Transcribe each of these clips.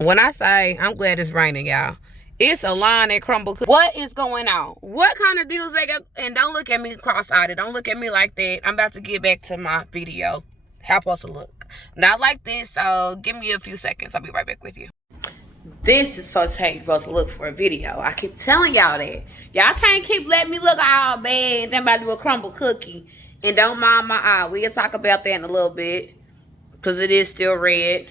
When I say I'm glad it's raining, y'all, it's a line at Crumbl. What is going on? What kind of deals they got? And don't look at me cross-eyed. Don't look at me like that. I'm about to get back to my video. How I'm supposed to look? Not like this, so give me a few seconds. I'll be right back with you. This is supposed to how you're supposed to look for a video. I keep telling y'all that. Y'all can't keep letting me look all bad and then about to do a Crumbl cookie. And don't mind my eye. We'll talk about that in a little bit. Because it is still red.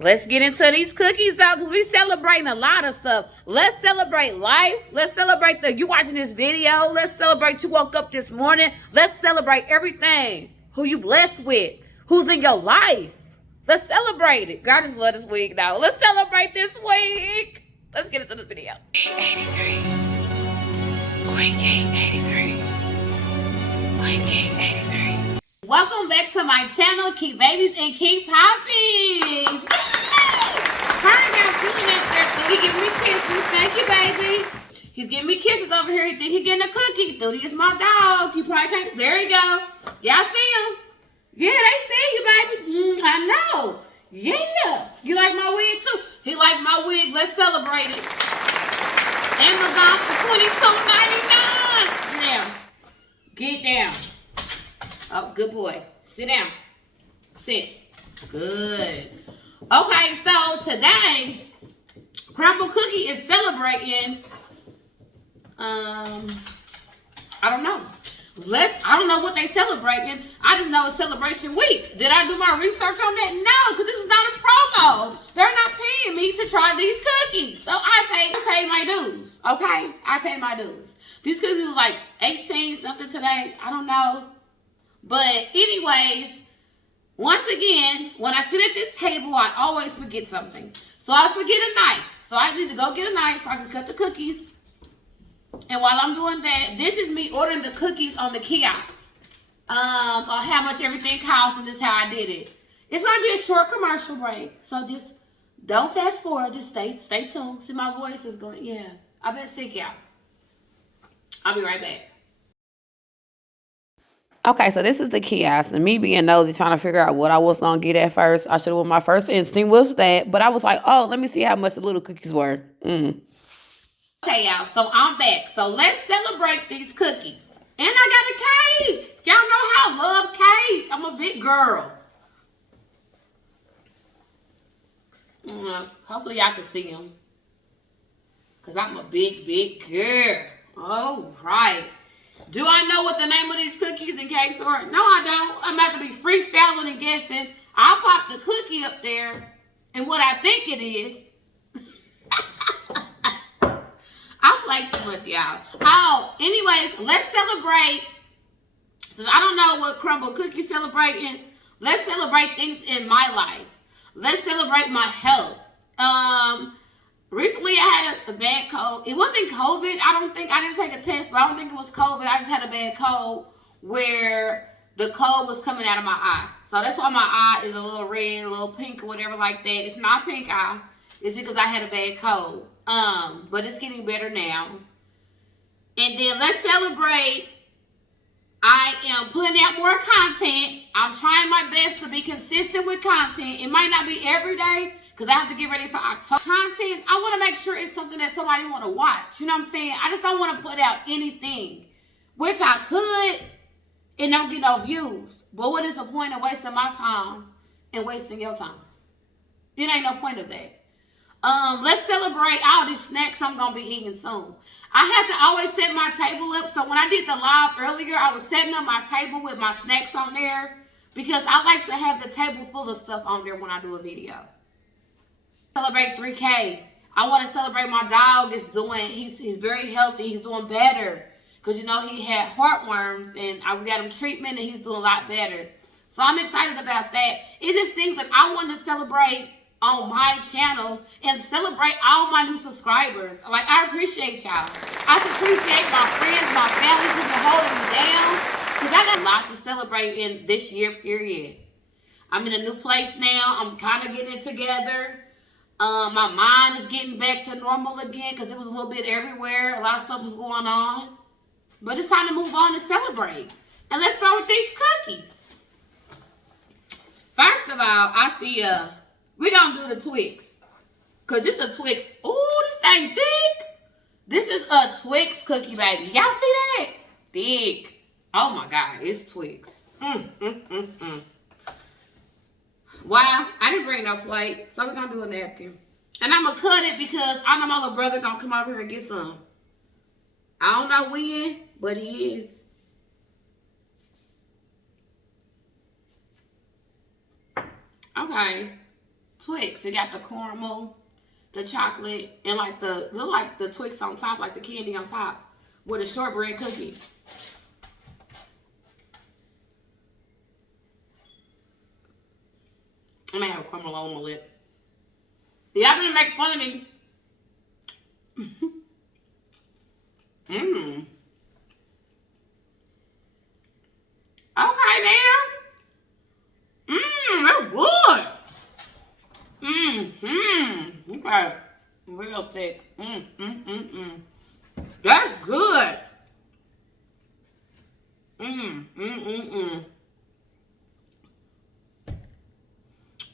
Let's get into these cookies though, because we celebrating a lot of stuff. Let's celebrate life. Let's celebrate you watching this video. Let's celebrate you woke up this morning. Let's celebrate everything. Who you blessed with. Who's in your life. Let's celebrate it. God just love this week now. Let's celebrate this week. Let's get into this video. QueenKey83. QueenKey83. Welcome back to my channel. Keep babies and keep poppies. Her got feeling up there, so he giving me kisses. Thank you, baby. He's giving me kisses over here. He think he getting a cookie. Thootie is my dog. You probably can't. There you go. Y'all see him? Yeah, they see you, baby. I know. Yeah. You like my wig too? He like my wig. Let's celebrate it. Amazon for $22.99. Get down. Get down. Oh, good boy. Sit down. Sit. Good. Okay, so today, Crumbl Cookie is celebrating, I don't know. I don't know what they celebrating. I just know it's celebration week. Did I do my research on that? No, because this is not a promo. They're not paying me to try these cookies. So I paid my dues. Okay? I paid my dues. These cookies was like 18 something today. I don't know. But anyways, once again, when I sit at this table, I always forget something. So I forget a knife. So I need to go get a knife so I can cut the cookies. And while I'm doing that, this is me ordering the cookies on the kiosk. On how much everything costs, and this is how I did it. It's going to be a short commercial break. So just don't fast forward. Just stay tuned. See, my voice is going, yeah. I better stick y'all. I'll be right back. Okay, so this is the kiosk, and me being nosy trying to figure out what I was going to get at first. I should have went my first instinct was that, but I was like, oh, let me see how much the little cookies were. Okay, y'all, so I'm back. So let's celebrate these cookies. And I got a cake. Y'all know how I love cake. I'm a big girl. Hopefully y'all can see them. Because I'm a big, big girl. All right. Do I know what the name of these cookies and cakes are? No, I don't. I'm about to be freestyling and guessing. I'll pop the cookie up there and what I think it is. I play too much, y'all. Oh, anyways, let's celebrate. Since I don't know what Crumbl Cookie celebrating, let's celebrate things in my life. Let's celebrate my health. Recently, I had a bad cold. It wasn't COVID. I didn't take a test, but I don't think it was COVID. I just had a bad cold where the cold was coming out of my eye. So that's why my eye is a little red, a little pink, or whatever like that. It's not pink eye. It's because I had a bad cold. But it's getting better now. And then let's celebrate. I am putting out more content. I'm trying my best to be consistent with content. It might not be every day, because I have to get ready for October. Content, I want to make sure it's something that somebody want to watch. You know what I'm saying? I just don't want to put out anything, which I could, and don't get no views. But what is the point of wasting my time and wasting your time? It ain't no point of that. Let's celebrate all these snacks I'm going to be eating soon. I have to always set my table up. So when I did the live earlier, I was setting up my table with my snacks on there, because I like to have the table full of stuff on there when I do a video. Celebrate 3K. I want to celebrate my dog is doing, he's very healthy. He's doing better. Because, you know, he had heartworms and we got him treatment and he's doing a lot better. So I'm excited about that. It's just things that I want to celebrate on my channel and celebrate all my new subscribers. Like, I appreciate y'all. I appreciate my friends, my family who've been holding me down. Because I got a lot to celebrate in this year, period. I'm in a new place now. I'm kind of getting it together. My mind is getting back to normal again because it was a little bit everywhere. A lot of stuff was going on. But it's time to move on and celebrate. And let's start with these cookies. First of all, I see We're gonna do the Twix. Cause this is a Twix. Oh, this thing thick. This is a Twix cookie, baby. Y'all see that? Thick. Oh my God, it's Twix. Wow, I didn't bring no plate, so we're gonna do a napkin. And I'm gonna cut it because I know my little brother gonna come over here and get some. I don't know when, but he is. Okay. Twix. They got the caramel, the chocolate, and like the look like the Twix on top, like the candy on top, with a shortbread cookie. I may have a Crumbl on my lip. Y'all gonna make fun of me. Okay, now. That's good. Okay. Real thick. That's good.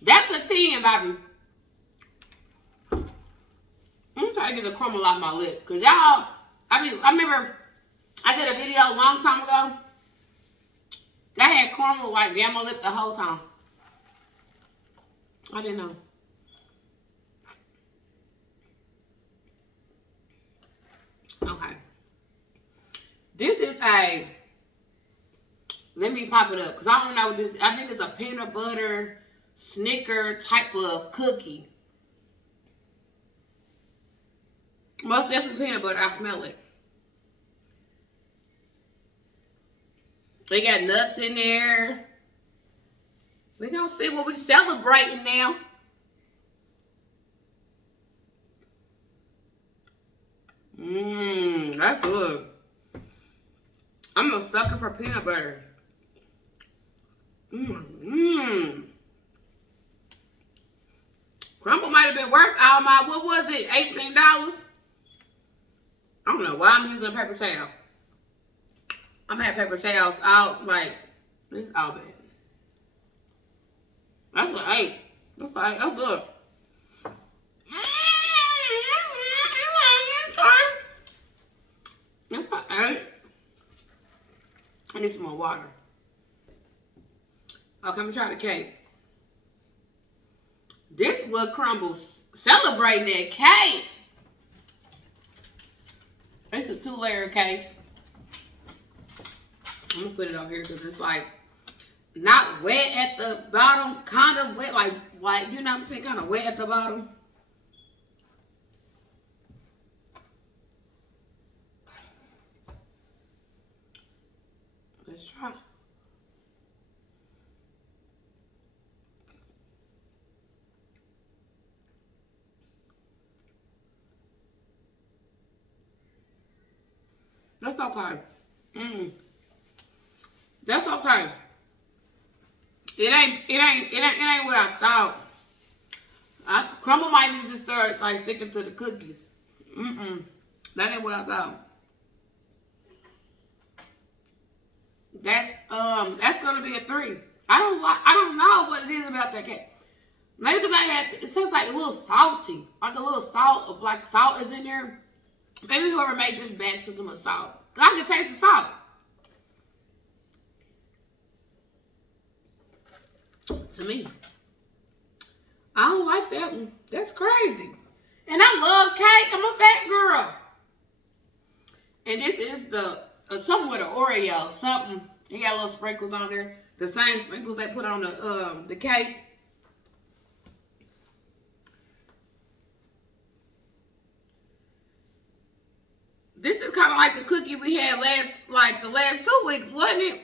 That's a 10, baby. I'm trying to get the Crumbl off my lip. Cause y'all, I remember I did a video a long time ago. I had Crumbl like down my lip the whole time. I didn't know. Okay. This is a, let me pop it up. Because I don't know what this, I think it's a peanut butter Snicker type of cookie. Most definitely peanut butter. I smell it. They got nuts in there. We're going to see what we're celebrating now. That's good. I'm a sucker for peanut butter. Crumbl might have been worth all my, what was it, $18? I don't know why I'm using a paper towel. I'm having paper towels out, like, this is all bad. That's an 8. That's an 8. That's good. That's an 8. I need some more water. Okay, I'm gonna try the cake. This is what Crumbl's celebrating that cake. It's a 2-layer cake. I'm gonna put it over here because it's like not wet at the bottom, kind of wet, like you know what I'm saying, kind of wet at the bottom. Let's try. That's okay. That's okay. It ain't what I thought. Crumbl might need to start like sticking to the cookies. That ain't what I thought. That's gonna be a 3. I don't know what it is about that cake. Maybe because it tastes like a little salty, like a little salt of like salt is in there. Maybe whoever made this batch put some salt. Cause I can taste the salt. To me, I don't like that one. That's crazy. And I love cake. I'm a fat girl. And this is the something with an Oreo, something. You got little sprinkles on there. The same sprinkles they put on the cake. This is kind of like the cookie we had the last 2 weeks, wasn't it?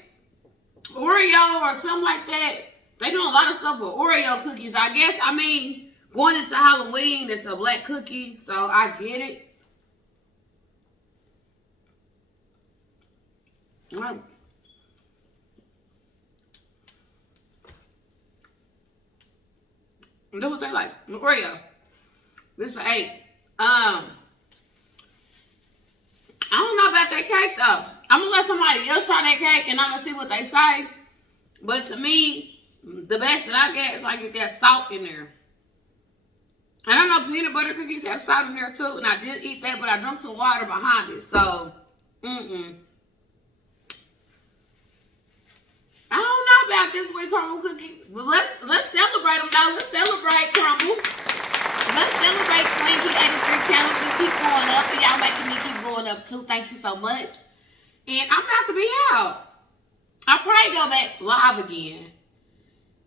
Oreo or something like that. They do a lot of stuff with Oreo cookies. I guess, I mean, going into Halloween, it's a black cookie, so I get it. All right. And that's what they like. Oreo. This is an 8. I don't know about that cake though. I'm gonna let somebody else try that cake and I'm gonna see what they say. But to me, the best that I get is like it got salt in there. And I know peanut butter cookies have salt in there too, and I did eat that, but I drank some water behind it. So, I don't know about this way Crumbl cookie. But let's celebrate them though. Let's celebrate Crumbl. Let's celebrate QueenKey83 channel. Just keep going up, and y'all making me keep going up too. Thank you so much. And I'm about to be out. I'll probably go back live again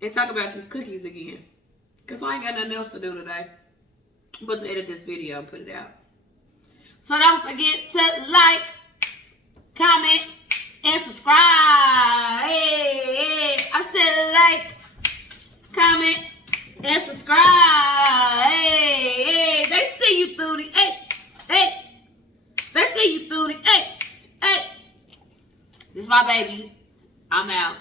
and talk about these cookies again, because I ain't got nothing else to do today but to edit this video and put it out. So don't forget to like, comment, and subscribe. Hey, I said like, comment, and subscribe. Hey, they see you through the they see you through the This is my baby. I'm out.